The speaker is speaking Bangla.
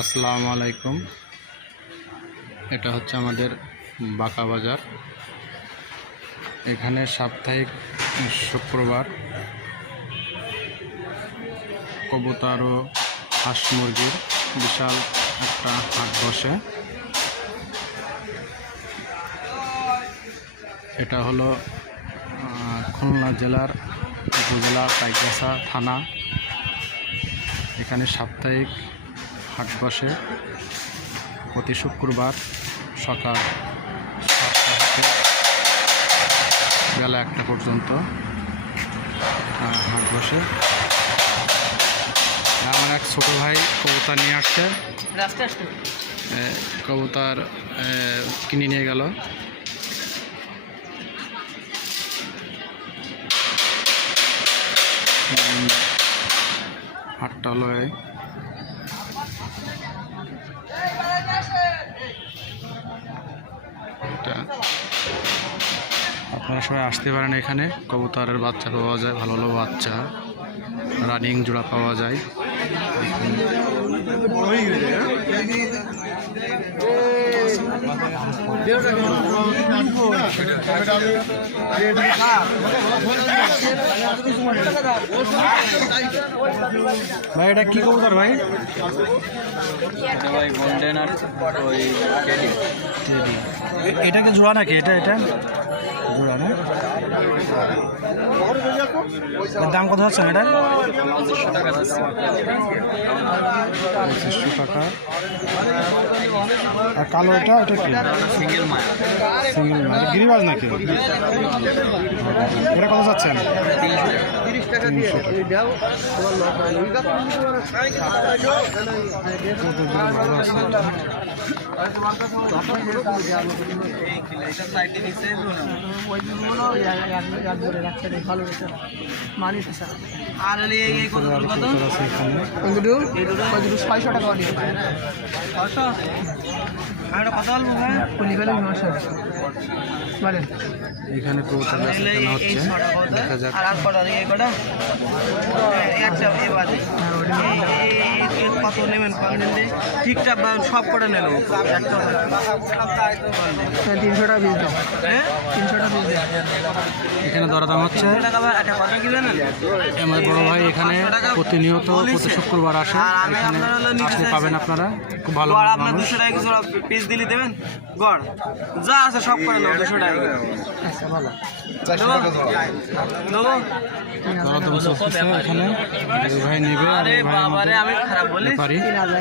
আসসালামু আলাইকুম। এটা হচ্ছে আমাদের বাঁকা বাজার। এখানে সাপ্তাহিক শুক্রবার কবুতর ও হাঁস মুরগির বিশাল একটা হাট বসে। এটা হলো খুলনা জেলার উপজেলা পাইকগাছা থানা। এখানে সাপ্তাহিক হাট বসে প্রতি শুক্রবার সকাল 7টা থেকে বেলা 1টা পর্যন্ত হাট বসে। আমার এক ছোট ভাই কবুতর নিয়ে আসছে, কবুতর কিনে নিয়ে গেল। হাটটা হলো আপনারা সবাই আসতে পারেন। এখানে কবুতরের বাচ্চা পাওয়া যায়, ভালো ভালো বাচ্চা, রানিং জোড়া পাওয়া যায়। ভাই এটা কি কবুতর ভাই? এটা কি জোড়া নাকি? এটা জোড়া না? দাম কত হচ্ছে এটার? 2500 টাকা। আর কালো এটা কি? সিঙ্গেল মায়া। গিরিবাজ নাকি? এটা কত যাচ্ছেন? 300 এখানে কবুতর হচ্ছে, দেখা যাক। কত নেবেন ঠিকঠাক সব করে নেন। 300 টাকা পিস দাও। হ্যাঁ 300 টাকা পিস দাও। এখানে দরদাম হচ্ছে। আমার বড় ভাই এখানে প্রতিনিয়ত প্রতি শুক্রবার আসে। এখানে আসলে পাবেন আপনারা, খুব ভালো। আপনার 200 টাকা কিছু পিস দিলে দেবেন। গড় যা আছে সব করে নাও 200 টাকা। আচ্ছা ভালো এখানে ভাই নেবে। আমি খারাপ বলি।